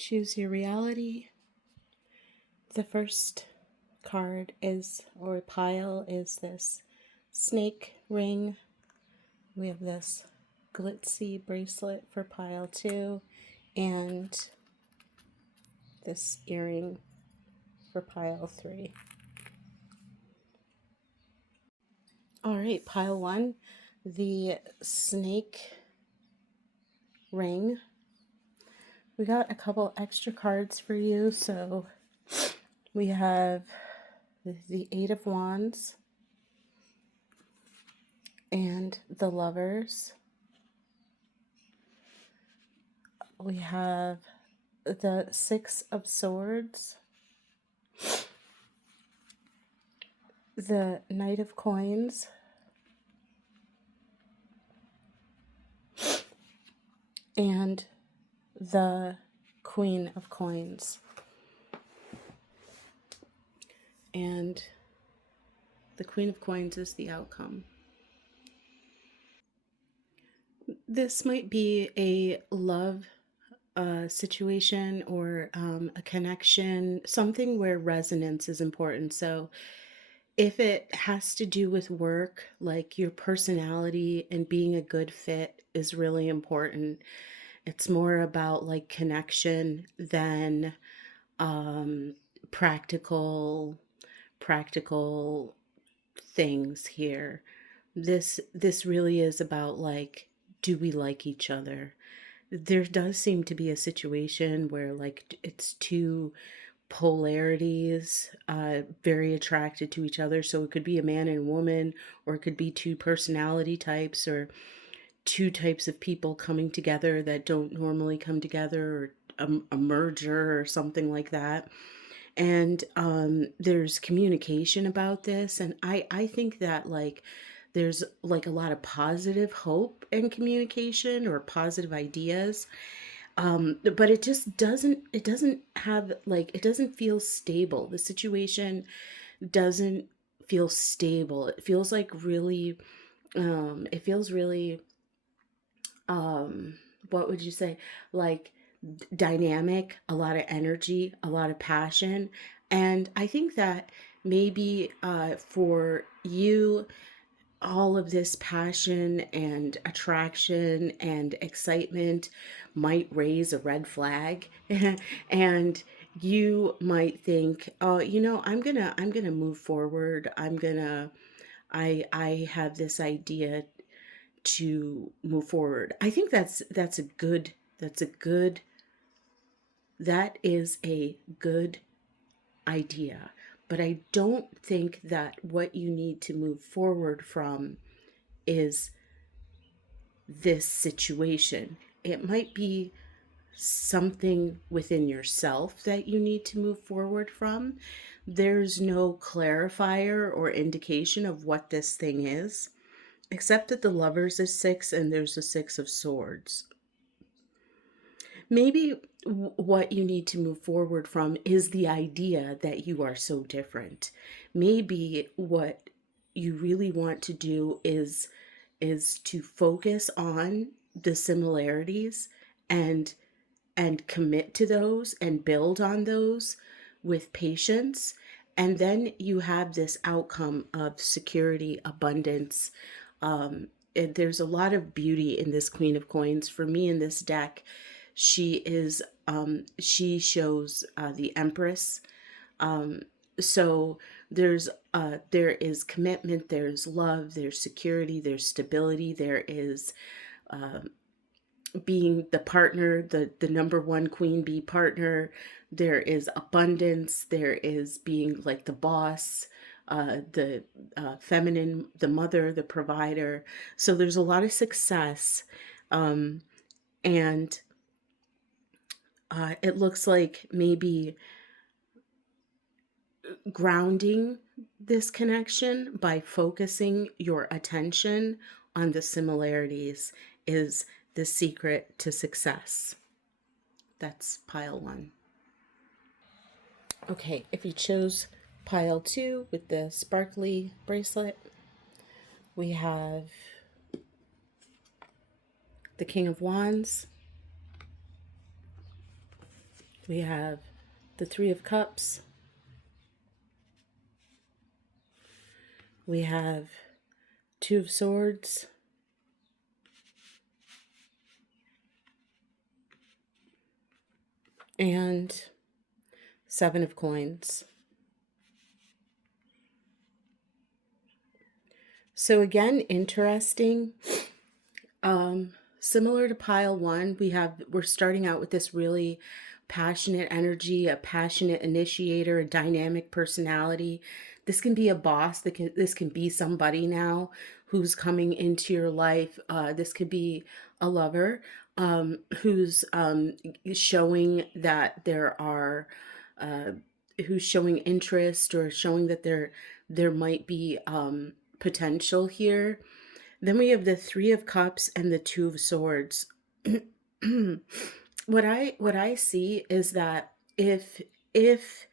Choose your reality. The first card is, or pile, is this snake ring. We have this glitzy bracelet for pile 2 and this earring for pile 3. All right, pile 1, the snake ring. We got a couple extra cards for you. So we have the 8 of Wands and the Lovers. We have the 6 of Swords, the Knight of Coins, and the Queen of Coins. And the Queen of Coins is the outcome. This might be a love situation or a connection, something where resonance is important. So if it has to do with work, like your personality and being a good fit is really important. It's more about like connection than practical things here. This really is about like, do we like each other? There does seem to be a situation where like it's two polarities, very attracted to each other. So it could be a man and woman, or it could be two personality types, or two types of people coming together that don't normally come together, or a merger or something like that. And there's communication about this, and I think that like there's like a lot of positive hope and communication or positive ideas, but it doesn't have like, it doesn't feel stable. The situation doesn't feel stable. It feels like really it feels really what would you say, like dynamic, a lot of energy, a lot of passion. And I think that maybe for you, all of this passion and attraction and excitement might raise a red flag. And you might think, oh, I'm gonna move forward. I have this idea to move forward. I think that is a good idea. But I don't think that what you need to move forward from is this situation. It might be something within yourself that you need to move forward from. There's no clarifier or indication of what this thing is, except that the Lovers is 6 and there's a 6 of Swords. Maybe what you need to move forward from is the idea that you are so different. Maybe what you really want to do is to focus on the similarities and commit to those and build on those with patience. And then you have this outcome of security, abundance. There's a lot of beauty in this Queen of Coins. For me, in this deck, she shows the Empress. So there is commitment, there's love, there's security, there's stability, there is being the partner, the number one queen bee partner. There is abundance. There is being like the boss, the feminine, the mother, the provider. So there's a lot of success, and it looks like maybe grounding this connection by focusing your attention on the similarities is the secret to success. That's pile 1. Okay, if you chose pile 2 with the sparkly bracelet, we have the King of Wands, We have the Three of Cups. We have Two of Swords. And Seven of Coins. So again, interesting. Similar to pile one, we're starting out with this really passionate energy, a passionate initiator, a dynamic personality. This can be a boss. This can be somebody now who's coming into your life. This could be a lover who's showing that there are, uh, who's showing interest or showing that there might be potential here. Then we have the Three of Cups and the Two of Swords. What I see is that if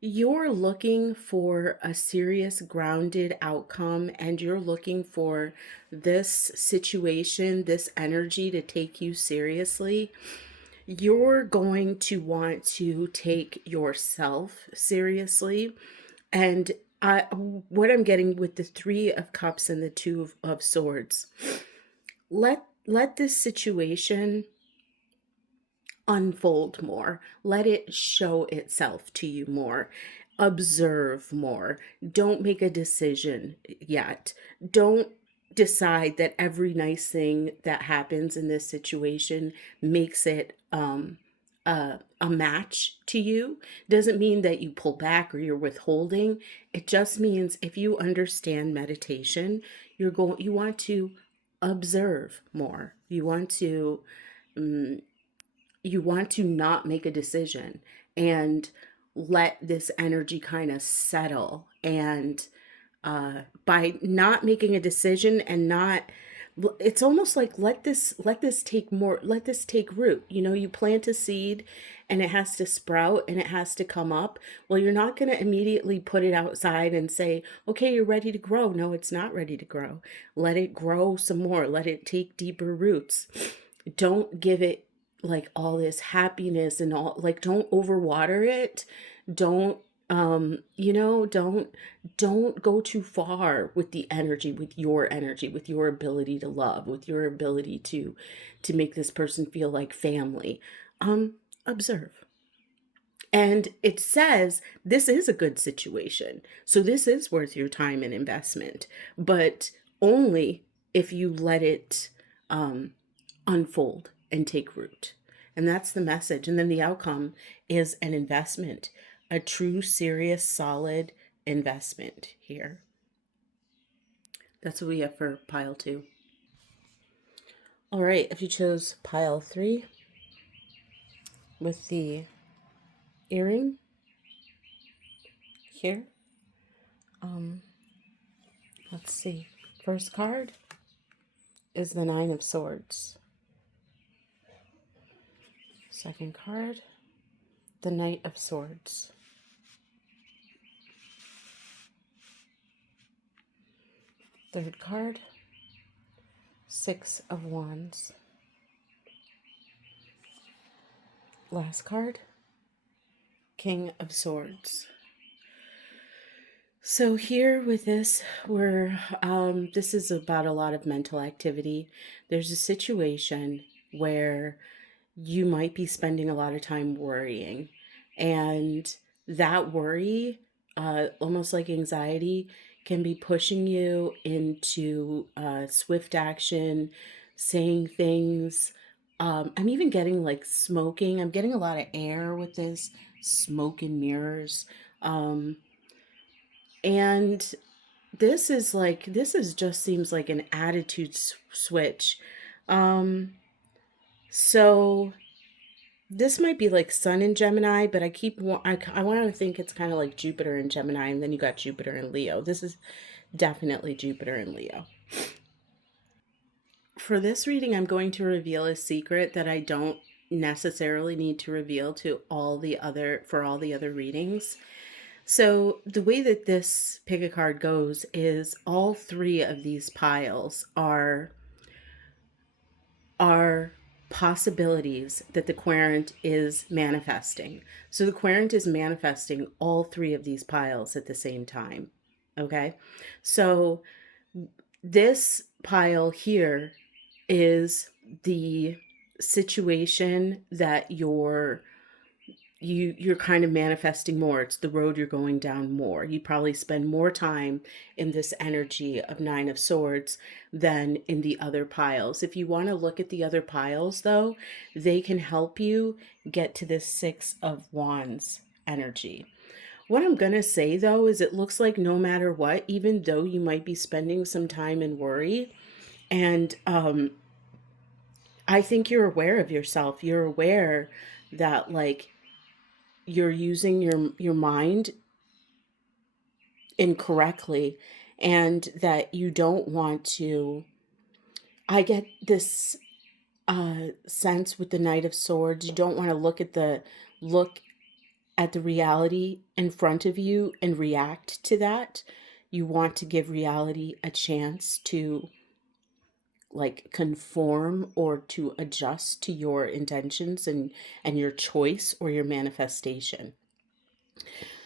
you're looking for a serious grounded outcome and you're looking for this situation, this energy to take you seriously, you're going to want to take yourself seriously. And what I'm getting with the Three of Cups and the Two of Swords, let this situation unfold more. Let it show itself to you more. Observe more. Don't make a decision yet. Don't decide that every nice thing that happens in this situation makes it a match to you. Doesn't mean that you pull back or you're withholding. It just means if you understand meditation, you want to observe more. You want to not make a decision and let this energy kind of settle. And by not making a decision and not, it's almost like let this take root. You know, you plant a seed and it has to sprout and it has to come up. Well, you're not going to immediately put it outside and say, okay, you're ready to grow. No, it's not ready to grow. Let it grow some more. Let it take deeper roots. Don't give it like all this happiness and all, like, don't overwater it. Don't don't go too far with the energy, with your ability to love, with your ability to make this person feel like family. Observe. And it says this is a good situation. So this is worth your time and investment, but only if you let it unfold and take root. And that's the message. And then the outcome is an investment, a true, serious, solid investment here. That's what we have for pile two. All right, if you chose pile three with the earring here, let's see. First card is the Nine of Swords. Second card, the Knight of Swords. Third card, Six of Wands. Last card, King of Swords. So here with this, this is about a lot of mental activity. There's a situation where you might be spending a lot of time worrying, and that worry, almost like anxiety, can be pushing you into swift action, saying things. I'm even getting like smoking. I'm getting a lot of air with this, smoke and mirrors. And this is just seems like an attitude switch. Um, so this might be like Sun in Gemini, but I want to think it's kind of like Jupiter in Gemini, and then you got Jupiter in Leo. This is definitely Jupiter in Leo. For this reading, I'm going to reveal a secret that I don't necessarily need to reveal to all the other readings. So the way that this pick a card goes is all three of these piles are possibilities that the querent is manifesting. So the querent is manifesting all three of these piles at the same time. Okay. So this pile here is the situation that you're kind of manifesting more. It's the road you're going down more. You probably spend more time in this energy of Nine of Swords than in the other piles. If you want to look at the other piles though, they can help you get to this Six of Wands energy. What I'm going to say though is it looks like no matter what, even though you might be spending some time in worry, and I think you're aware of yourself. You're aware that like you're using your mind incorrectly, and that you don't want to. I get this sense with the Knight of Swords. You don't want to look at the reality in front of you and react to that. You want to give reality a chance to like conform or to adjust to your intentions and your choice or your manifestation.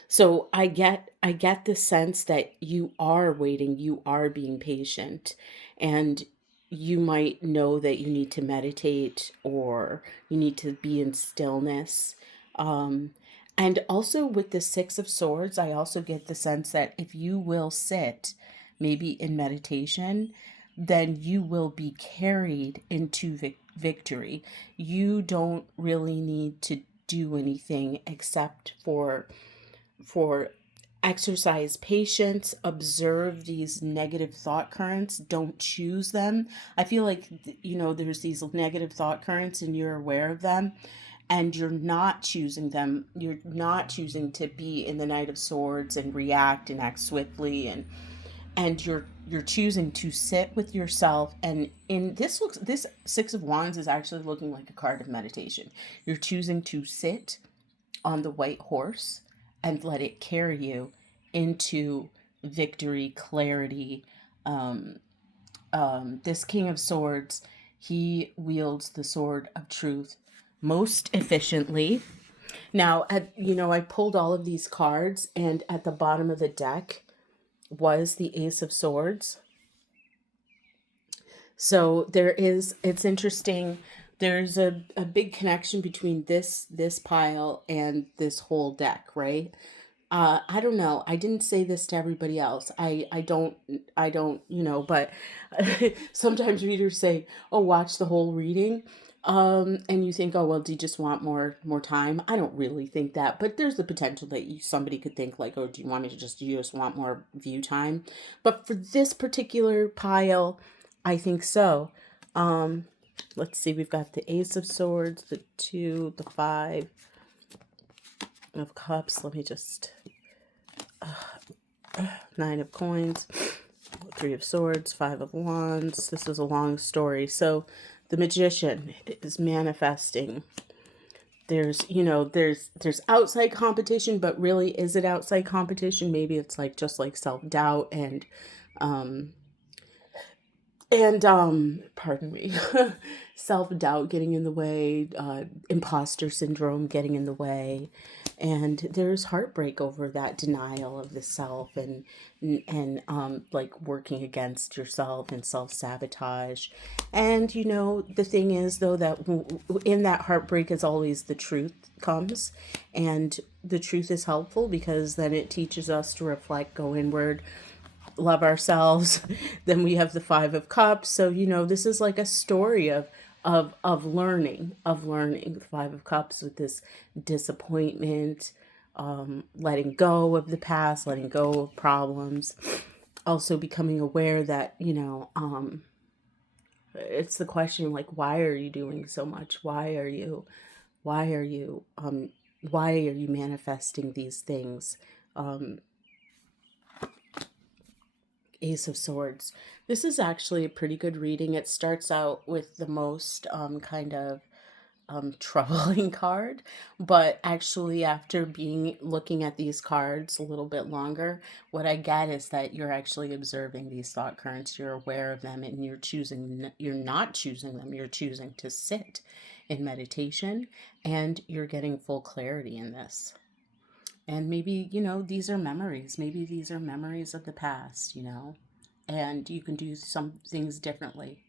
So I get the sense that you are waiting, you are being patient, and you might know that you need to meditate or you need to be in stillness. Um, and also with the Six of Swords, I also get the sense that if you will sit maybe in meditation, then you will be carried into victory. You don't really need to do anything except for exercise patience, observe these negative thought currents, don't choose them. I feel like, there's these negative thought currents and you're aware of them and you're not choosing them. You're not choosing to be in the Knight of Swords and react and act swiftly, and you're choosing to sit with yourself. And in this Six of Wands is actually looking like a card of meditation. You're choosing to sit on the white horse and let it carry you into victory, clarity. This King of Swords, he wields the sword of truth most efficiently. Now, I pulled all of these cards, and at the bottom of the deck was the Ace of Swords. So it's interesting. There's a big connection between this pile and this whole deck, right? I don't know. I didn't say this to everybody else. I don't, but sometimes readers say, "Oh, watch the whole reading." And you think, "Oh, well, do you just want more time?" I don't really think that, but there's the potential that somebody could think like, "Oh, do you just want more view time?" But for this particular pile, I think so. Um, let's see. We've got the Ace of Swords, the 2, the 5 of Cups. Let me just 9 of Coins, 3 of Swords, 5 of Wands. This is a long story. So the Magician is manifesting. There's outside competition, but really, is it outside competition? Maybe it's like just like self-doubt and pardon me, self-doubt getting in the way, imposter syndrome getting in the way, and there's heartbreak over that denial of the self, and like working against yourself and self-sabotage. And the thing is though that in that heartbreak is always the truth comes, and the truth is helpful because then it teaches us to reflect, go inward, love ourselves. Then we have the 5 of Cups. So this is like a story of learning. The 5 of Cups with this disappointment, letting go of the past, letting go of problems, also becoming aware that it's the question like, why are you doing so much? Why are you manifesting these things? Ace of Swords. This is actually a pretty good reading. It starts out with the most kind of troubling card. But actually, after being looking at these cards a little bit longer, what I get is that you're actually observing these thought currents, you're aware of them, and you're not choosing them, you're choosing to sit in meditation, and you're getting full clarity in this. And maybe, these are memories. Maybe these are memories of the past, and you can do some things differently.